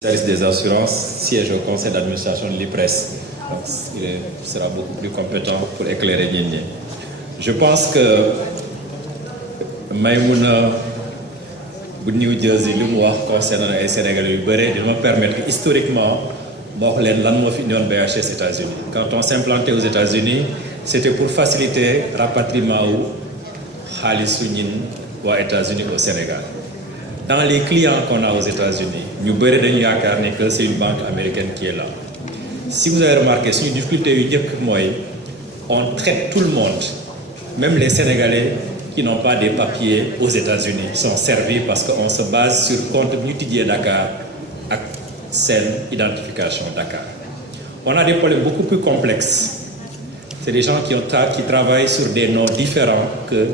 Service des assurances siège au conseil d'administration de l'IPRES. Donc, il sera beaucoup plus compétent pour éclairer Nini. Je pense que Maïmouna bu New Jersey li mu wax concernant les Sénégalais yu bëre dina ma permettre historiquement ma wax leen lan moo fi indiwoon BHS États-Unis. Quand on s'implantait aux États-Unis, c'était pour faciliter rapatriement wu xaalisu ñin waa États-Unis au Sénégal. Dans les clients qu'on a aux États-Unis, nous avons que c'est une banque américaine qui est là. Si vous avez remarqué, c'est une difficulté, on traite tout le monde, même les Sénégalais qui n'ont pas des papiers aux États-Unis, sont servis parce qu'on se base sur compte multiplié Dakar et scène identification Dakar. On a des problèmes beaucoup plus complexes. C'est des gens qui travaillent sur des noms différents que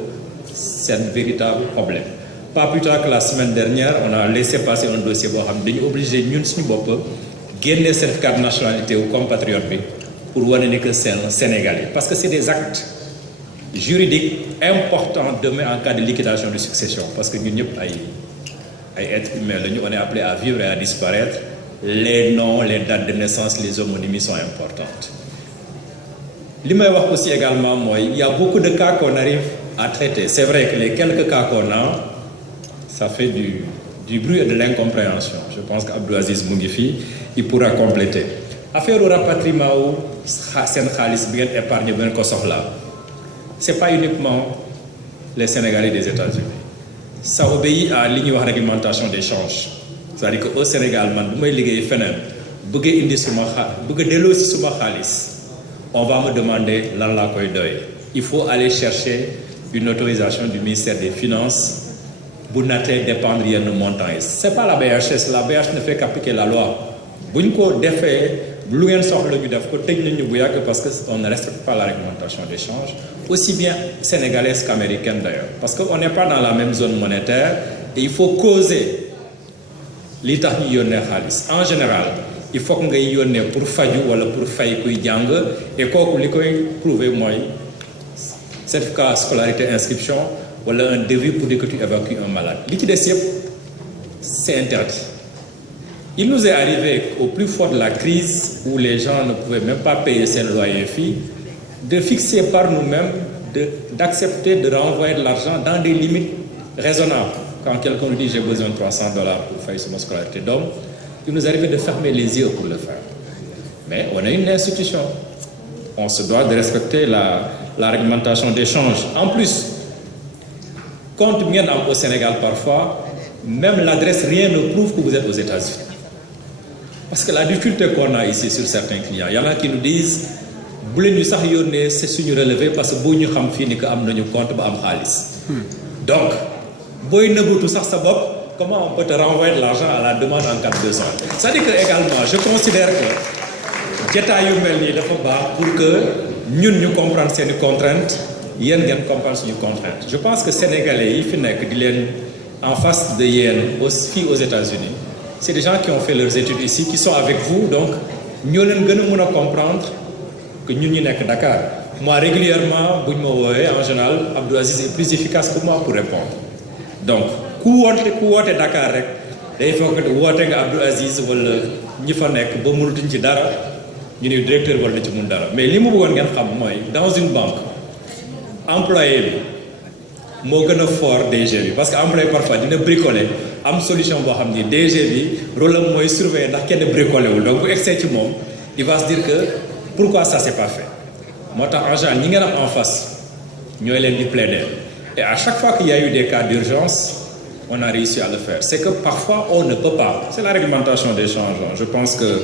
c'est un véritable problème. Pas plus tard que la semaine dernière, on a laissé passer un dossier où on a obligé de gagner le certificat de nationalité aux compatriotes pour voir que c'est un Sénégalais. Parce que c'est des actes juridiques importants demain en cas de liquidation de succession. Parce que nous sommes êtres humains, on est appelés à vivre et à disparaître. Les noms, les dates de naissance, les homonymies sont importantes. Ce que je veux aussi également, il y a beaucoup de cas qu'on arrive à traiter. C'est vrai que les quelques cas qu'on a, ça fait du bruit et de l'incompréhension. Je pense qu'Abdouaziz Mougifi, il pourra compléter. Affaire au rapatriement, c'est épargne ce n'est pas uniquement les Sénégalais des États-Unis. Ça obéit à la réglementation d'échange. C'est-à-dire qu'au Sénégal, on va me demander il faut aller chercher une autorisation du ministère des Finances pour dépendre de montant. Ce n'est pas la BHS. La BHS ne fait qu'appliquer la loi. Si on fait parce qu'on ne respecte pas la réglementation d'échange, aussi bien sénégalaise qu'américaine d'ailleurs. Parce qu'on n'est pas dans la même zone monétaire et il faut causer l'État. En général, il faut qu'on ait pour faire ou pour faire et qu'on prouver certificat scolarité inscription ou un devis pour dire que tu évacues un malade. Liquidation, c'est interdit. Il nous est arrivé au plus fort de la crise où les gens ne pouvaient même pas payer ses loyers de fixer par nous-mêmes, d'accepter de renvoyer de l'argent dans des limites raisonnables. Quand quelqu'un nous dit j'ai besoin de $300 pour faire une scolarité d'homme, il nous arrive de fermer les yeux pour le faire. Mais on a une institution. On se doit de respecter la réglementation d'échange. En plus, compte bien au Sénégal parfois, même l'adresse, rien ne prouve que vous êtes aux États-Unis. Parce que la difficulté qu'on a ici sur certains clients, il y en a qui nous disent c'est sur nous relevé parce que nous savons que compte donc, comment on peut te renvoyer de l'argent à la demande en cas de besoin. C'est-à-dire que également, je considère que pour que nous comprenions ces contraintes, nous comprenions ces contraintes. Je pense que les Sénégalais, en face de Yen, aux États-Unis, c'est des gens qui ont fait leurs études ici, qui sont avec vous, donc nous devons comprendre que nous sommes à Dakar. Moi, régulièrement, en général, Abdouaziz est plus efficace que moi pour répondre. Donc, quand Dakar, il faut que Abdouaziz ou le directeur de la mais ce que je dans une banque, employé, c'est fort DG parce que employé parfois il bricoler am solution boo xam DG bi rôle am mooy surveiller ndax kenn bricolé wul donc bu excès ci moom il va se dire que pourquoi ça s'est pas fait moo tax en général ñi ngeen am en face ñooy leen di plaider et à chaque fois qu'il y a eu des cas d'urgence on a réussi à le faire. C'est que parfois on ne peut pas, c'est la réglementation des changements. Je pense que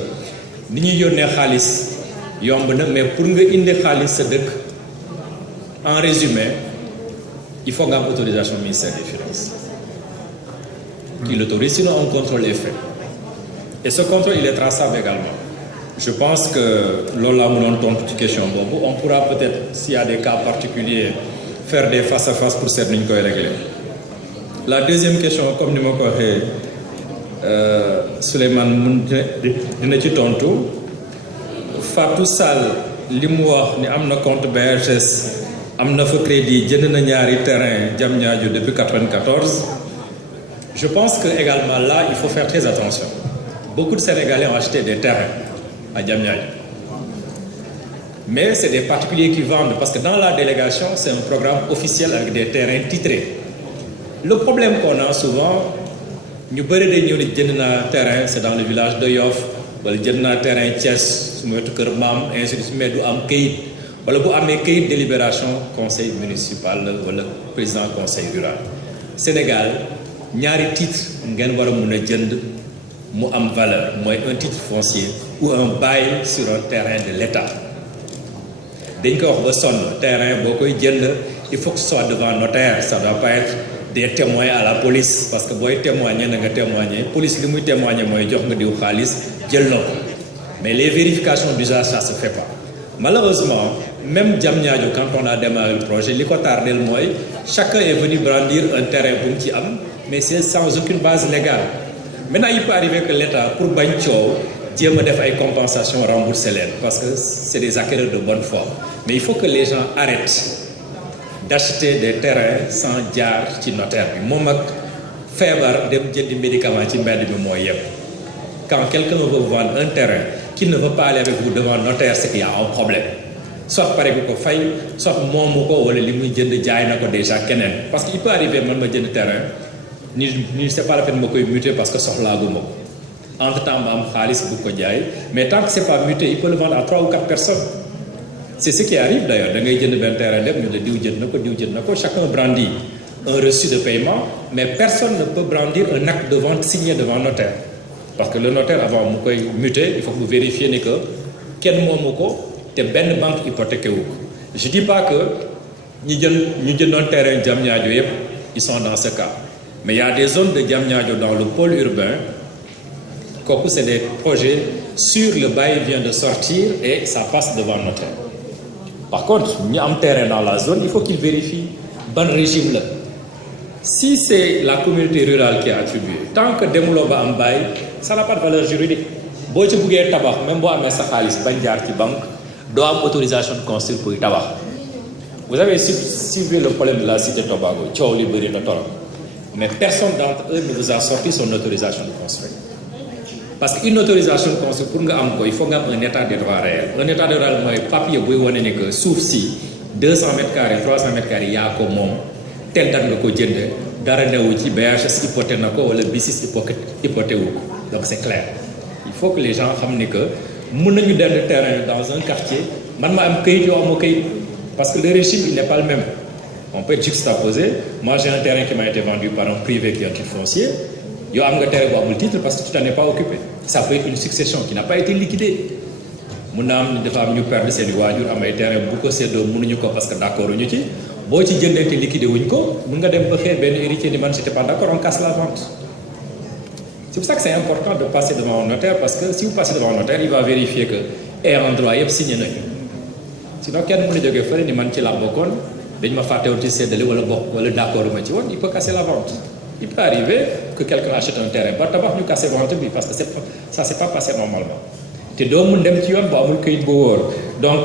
ni ñuy yónnee xaalis yomb na mais pour nga indi xaalis sa dëkk en résumé il faut une autorisation du ministère des Finances qui l'autorise, sinon un contrôle est fait. Et ce contrôle, il est traçable également. Je pense que, lorsque nous question, on pourra peut-être, s'il y a des cas particuliers, faire des face-à-face pour cette ligne régler. La deuxième question, comme nous l'avons dit, Souleymane Dinechitontou, Fatou Sall, l'imouah, ni amna compte BHS, amna fa crédit, jënd na ñaari terrain Diamniadio depuis 1994. Je pense que également là, il faut faire très attention. beaucoup de Sénégalais ont acheté des terrains à Diamniadio. Mais c'est des particuliers qui vendent, parce que dans la délégation, c'est un programme officiel avec des terrains titrés. Le problème qu'on a souvent, nous avons terrain, c'est dans le village de Yoff, wala jënd naa terrain Thiès su ma wetu kër maam ainsi de suite mais du am kayit wala bu amee kayit délibération conseil municipal wala président conseil rural. Sénégal ñaari titre ngeen war a mun a jënd mu am valeur mooy un titre foncier ou un bail sur un terrain de l'État. dañ ko wax ba sonn terrain boo koy jënd il faut que ce soit devant notaire, ça doit pas être des témoins à la police parce que booy témoigner na nga témoigner police li muy témoigner mooy jox nga diw xaalis jël na ko mais les vérifications d'usage ça se fait pas. Malheureusement même Diamniadio quand on a démarré le projet li ko tardel mooy chacun est venu brandir un terrain bu mu ci am mais c'est sans aucune base légale. Maintenant il peut arriver que l'État pour bañ coow jéem a def ay compensations rembourser leen parce que c'est des acquéreurs de bonne foi mais il faut que les gens arrêtent d'acheter des terrains sans jaar ci notaire bi moom ak feebar dem jëndi médicament ci mbedd bi mooy yem. Quand quelqu'un veut vendre un terrain qu'il ne veut pas aller avec vous devant notaire c'est qu'il y a un problème soit pare bu ko fay soit moomu ko wala li muy jënd jaay na ko déjà keneen parce que il peut arriver man ma jënd terrain ni c'est pas la peine ma koy muter parce que soxlaaguma ko entre temps ma am xaalis bu ko jaay mais tant que c'est pas muté il peut le vendre à 3 ou 4 personnes. C'est ce qui arrive d'ailleurs da ngay jënd benn terrain dem ñu la diw jënd na ko chacun brandit un reçu de paiement mais personne ne peut brandir un acte de vente signé devant notaire parce que le notaire avant mu koy muter il faut que vous vérifiez ni que kenn moomu ko te benn banque hypothéqué wu ko. Je dis pas que ñu jëndoon terrain Diamniadio yëpp ils sont dans ce cas mais il y a des zones de Diamniadio dans le pôle urbain kooku c'est des projets sur le bail vient de sortir et ça passe devant notaire. Par contre, ñu am terrain dans la zone, il faut qu'il vérifie ban régime la. Si c'est la communauté rurale qui a attribué, tant que demuloo ba am bail, ça n'a pas de valeur juridique. Boo ci buggee tabax même boo amee sa xaalis bañ jaar ci banque doo am autorisation de construire pour tabax. Vous avez suivi le problème de la cité Tobago, coow li bëri na torop. Mais personne d'entre eux ne vous a sorti son autorisation de construire. Parce qu'une autorisation de construire pour nga am ko il faut nga am un état de droit réel. Un état de droit mooy papier buy wane ne que suuf si 200 mètres carrés 300 mètres carrés yaa ko moom tel dat nga ko jënd dara newu ci BHS hypothèque na ko wala BICIS hypothèque wu ko donc c'est clair. Il faut que les gens xam ne que mën nañu dend terrain dans un quartier man ma am këyit yoo amoo këyit parce que le régime il n'est pas le même. On peut juxtaposer. Moi j'ai un terrain qui m'a été vendu par un privé qui a un titre foncier. Yo am nga terrain bu amul titre parce que tu t'en es pas occupé. Ça peut être une succession qui n'a pas été liquidée. Mun na am dafa am ñu perdre seen waajur am ay terrain bu ko séddoo mënuñu ko parce que d'accord ñu ci boo ci jëndee te liquidé wuñ ko mun nga dem ba xëy benn héritier ni man j'étais pas d'accord on casse la vente. C'est pour ça que c'est important de passer devant un notaire parce que si vous passez devant un notaire il va vérifier que ayant droit yëpp signé nañu sinon kenn mën a jógee fële ni man ci laa bokkoon dañ ma fàttewoon ci séddale wala bokk wala d'accord ma ci woon il peut casser la vente. Il peut arriver que quelqu'un achète un terrain ba tabax ñu casser vente bi parce que ça c'est pas passé normalement te doo mun dem ci yoon bu amul këyit bu wóor. Donc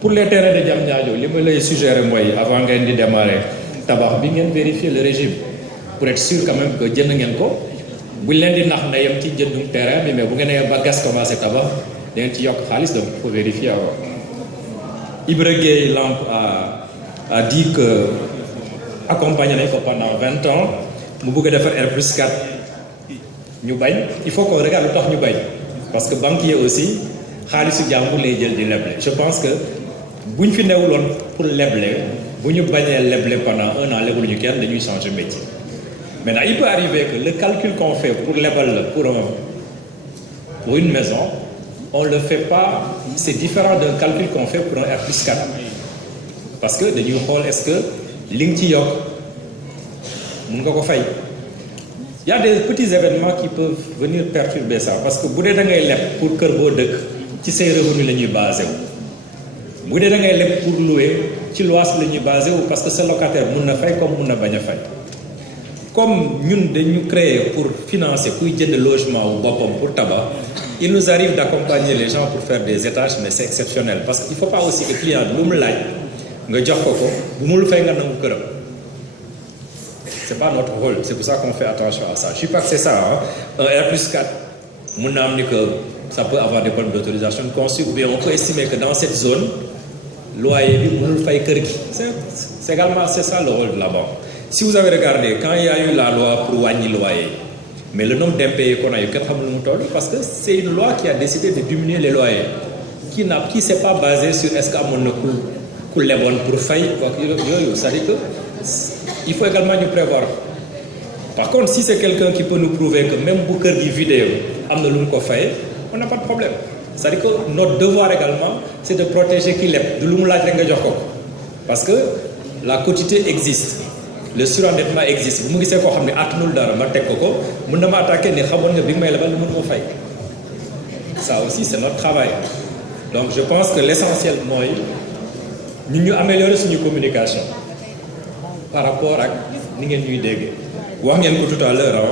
pour les terrains de Diamniadio li ma lay suggérer mooy avant ngeen di démarrer tabax bi ngeen vérifier le régime pour être sûr quand même que jënd ngeen ko buñ leen di nax na yem ci jëndum terrain bi mais bu ngeen nee ba gas commencé tabax da ngeen ci yokk xaalis donc il faut vérifier avant. Ibra Gueye Lamp a dit que accompagné nañ ko pendant 20 ans. mu bëgg a defar R+4 ñu bañ il faut qu'on regarde lu tax ñu bañ parce que banquier aussi xaalisu jàmbur lay jël di leble je pense que buñ fi newuloon pour leble bu ñu bañee leble pendant 1 an lebluñu kenn dañuy changer métier. Maintenant il peut arriver que le calcul qu'on fait pour lebal pour une maison on le fait pas c'est différent d'un calcul qu'on fait pour un R+4 parce que dañuy xool est-ce que li nga ci yokk mun nga ko fay. Il y a des petits événements qui peuvent venir perturber ça parce que bu dee da ngay leb pour kër boo dëkk ci say revenu la ñuy basé wu bu dee da ngay leb pour louer ci loyer la ñuy basé wu parce que sa locataire mun na fay comme mun na bañ a fay. Comme ñun dañu créer pour financer kuy jënd logement wu boppam pour tabax il nous arrive d'accompagner les gens pour faire des étages mais c'est exceptionnel parce que il faut pas aussi que client lu mu laaj nga jox ko bu mu lu fay nga nangu këram. C'est pas notre rôle, c'est pour ça qu'on fait attention à ça. Je ne dis pas que c'est ça, hein? Un R+4 mun na am ni que ça peut avoir des problèmes d'autorisation de construire, ou bien on peut estimer que dans cette zone loyer bi mënul fay kër gi. C'est également c'est ça le rôle de la banque. Si vous avez regardé quand il y a eu la loi pour wàññi loyer, mais le nombre d'impayés qu'on a eu kenn xamul nu mu toll, parce que c'est une loi qui a décidé de diminuer les loyers, qui s'est pas basé sur est-ce que amoon na ku leboon pour fay yooyu, c'est-à-dire que il faut également ñu prévoir. Par contre, si c'est quelqu'un qui peut nous prouver que même bu kër gi vidéo am na lu mu ko fay, on n'a pas de problème. C'est-à-dire que notre devoir également, c'est de protéger ki leb, du lu mu laaj rek nga jox ko, parce que la quotité existe, le surendettement existe. Bu mu gisee koo xam ne attanul dara ma teg ko mën na ma attaquer ne xamoon nga bi nga may lebal lu mën moo fay. Ça aussi c'est notre travail. Donc je pense que l'essentiel mooy ñu améliorer suñu communication par rapport ak ni ngeen ñuy dégg. Wax ngeen ko tout à l'heure,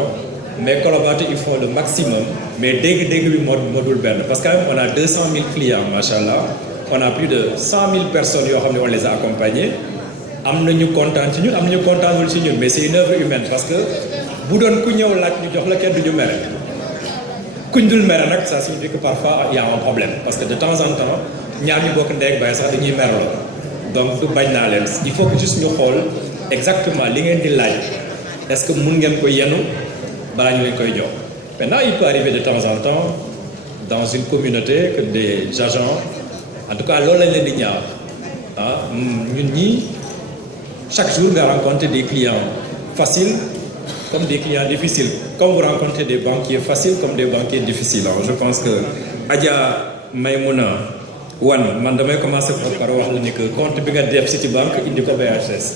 mes collaborateurs ils font le maximum, mais dégg bi moo dul benn, parce que on a 200 000 clients, machallah, on a plus de 100 000 personnes yoo xam ne on les a accompagnés. Am nañu kontaan ci ñun, am nañu kontaanul ci ñun, mais c'est une œuvre humaine, parce que bu doon ku ñëw laaj ñu jox la kenn duñu mere. Kuñ dul mere nag ça signifie que parfois il y a un problème, parce que de temps en temps ñaar ñu bokk ndey ak baay sax dañuy merloo. Donc du bañ naa leen, il faut que juste ñu xool exactement li ngeen di laaj. Est-ce que mun ngeen ko yenu balaa ñu leen koy jox. Maintenant il peut arriver de temps en temps dans une communauté que des agents, en tout cas loolu lañ leen di ñaaw ñun ñii chaque jour nga rencontrez des clients faciles comme des clients difficiles, comme vous rencontrez des banquiers faciles comme des banquiers difficiles. Alors je pense que Adja Maïmouna Wan man damay commencer par wax la ni que compte bi nga def Citibank indi ko BHS.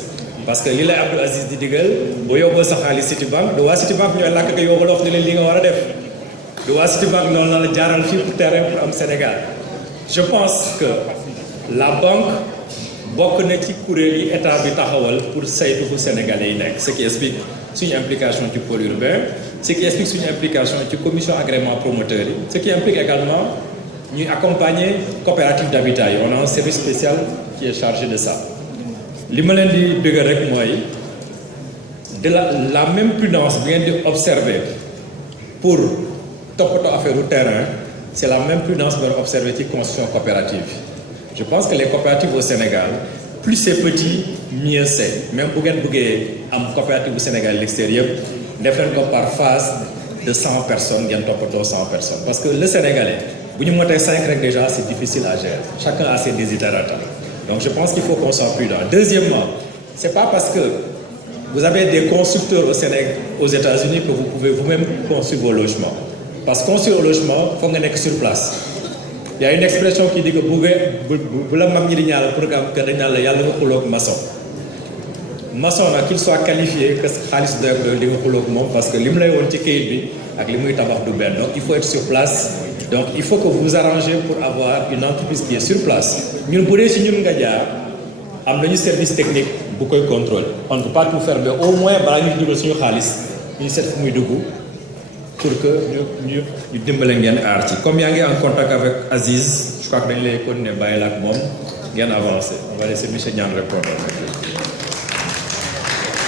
Parce que li lay Abdou Aziz di digal boo yóbboo sa xaalis Citibank du waa Citibank ñooy làkk ko yóbbu la wax ni leen li nga war a def, du waa Citibank noonu la jaaral fii pour terrain pour am Sénégal. Je pense que la banque bokk na ci kuréel yi état bi taxawal pour saytu fu Sénégalais yi nekk, ce qui explique suñu implication ci pôle urbain, ce qui explique suñu implication ci commission agrément promoteur yi, ce qui implique également ñuy accompagner coopérative d'habitat yi. On a un service spécial qui est chargé de ça. Li ma leen di dëggal rek mooy de la même prudence bi ngeen di observer pour toppatoo affaire du terrain, c'est la même prudence bi ngeen observer ci constitution coopérative. Je pense que les coopératives au Sénégal, plus c'est petit, mieux c'est. Même bu ngeen bëggee am coopérative au Sénégal à l'extérieur, def leen ko par phase de 100 personnes ngeen toppatoo 100 personnes. Parce que le Sénégalais, bu ñu motee 5 rek déjà c'est difficile à gérer. Chacun a ses desiderata. Donc je pense qu'il faut qu'on soit prudent. Deuxièmement, c'est pas parce que vous avez des constructeurs au Sénégal, aux États-Unis que vous pouvez vous-même construire vos logements. Parce que construire un logement, il faut nga nekk sur place. Il y a une expression qui dit que bu la mag ñi di ñaanal pour que dañ naan la yàlla nga xuloog maçon. Maçon nag qu'il soit qualifié que xaalis doy li nga xuloog moom, parce que li mu lay woon ci kayit bi ak li muy tabax du benn. Donc il faut être sur place. Donc il faut que vous vous arrangez pour avoir une entreprise qui est sur place. Ñun bu dee si ñun nga jaar am nañu service technique bu koy contrôler. On ne peut pas tout faire, mais au moins balaa ñu dugal suñu xaalis ñu seet fu muy dugg pour que ñu dimbale ngeen aar ci. Comme yaa ngi en contact avec Aziz, je crois que dañu lay continuer bàyyi la ak moom ngeen avancer. On va laisser monsieur Niane répondre.